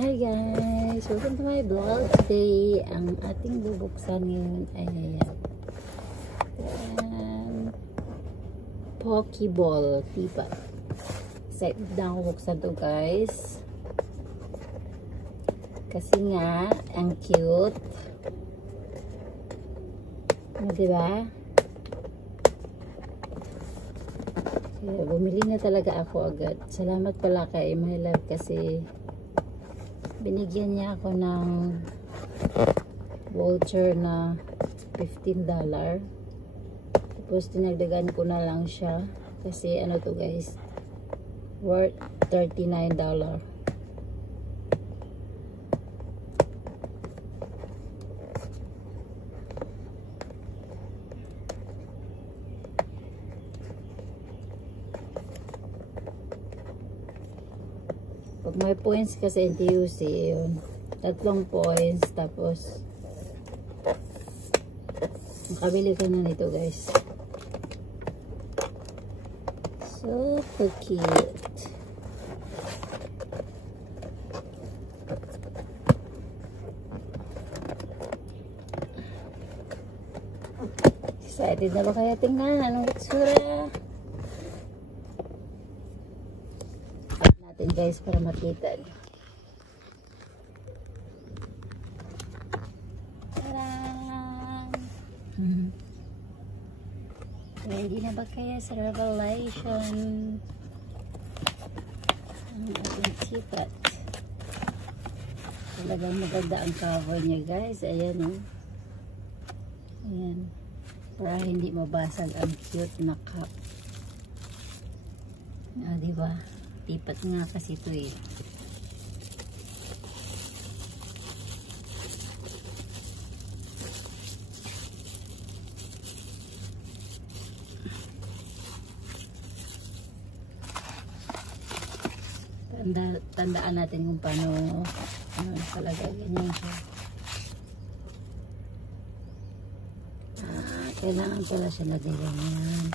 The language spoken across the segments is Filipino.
Hi guys! Welcome to my vlog. Today, ang ating bubuksan ngayon ay ayan. Pokeball tipa. Excited na ako buksan to guys. Kasi nga, ang cute. Diba? Kaya bumili na talaga ako agad. Salamat pala kay my love kasi binigyan niya ako ng voucher na $15. Tapos dinagdagan ko na lang siya kasi ano to guys, worth $39. Pag may points kasi NTUC, yun. 3 points, tapos makabili ka na nito guys. Super cute. Excited na ba kaya tingnan? Anong itsura? Guys, para makita niyo. Tadaan! Ready na ba kaya sa revelation? Ang ating sipat. Talagang maganda ang cover niya guys. Ayan o. Ayan. Para hindi mabasag ang cute na cup. Diba? Tipat nga kasi ito eh. Tandaan natin kung paano talaga ganyan siya. Kailangan pala siya lagay ganyan.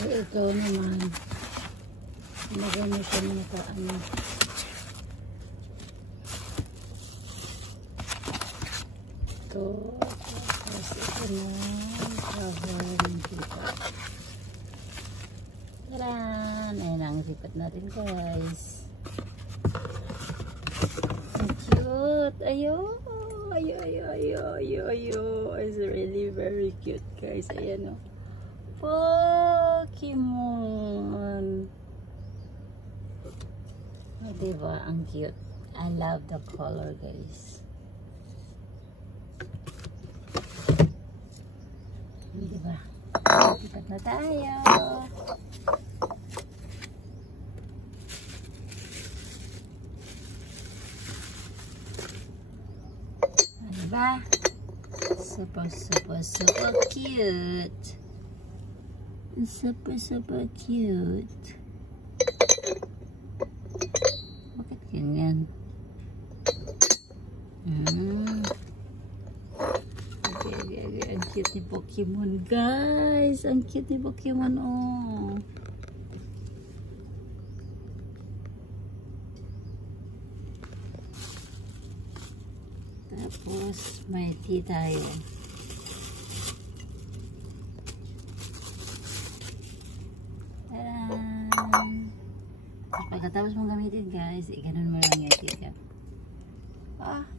Ito naman maganda siya mga paano ito tapos ito naman cover ng sipat. Taran! Ayan ang sipat natin guys. Ang cute! Ayo! It's really very cute guys. Ayan o. Pokemon. Diba? Ang cute. I love the color guys. Diba? Lipat na tayo. Diba? Super cute. Super cute. Bakit ganyan? Okay. Ang cute ni Pokemon guys. Ang cute ni Pokemon oh. Tapos may tea tayo. Pagkatapos mong gamitin guys, ganun mo lang yung ticket.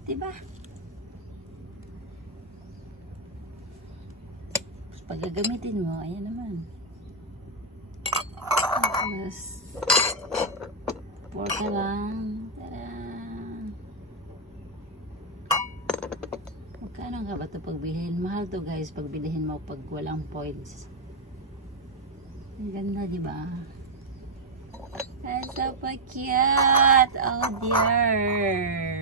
Diba? Tapos pag gagamitin mo, ayan naman. Tapos pour ka lang. Tadaan! Magkano nga ba ito pagbilhin? Mahal to guys, pagbilihin mo pag walang points. Ang ganda diba? That's so cute! Oh dear!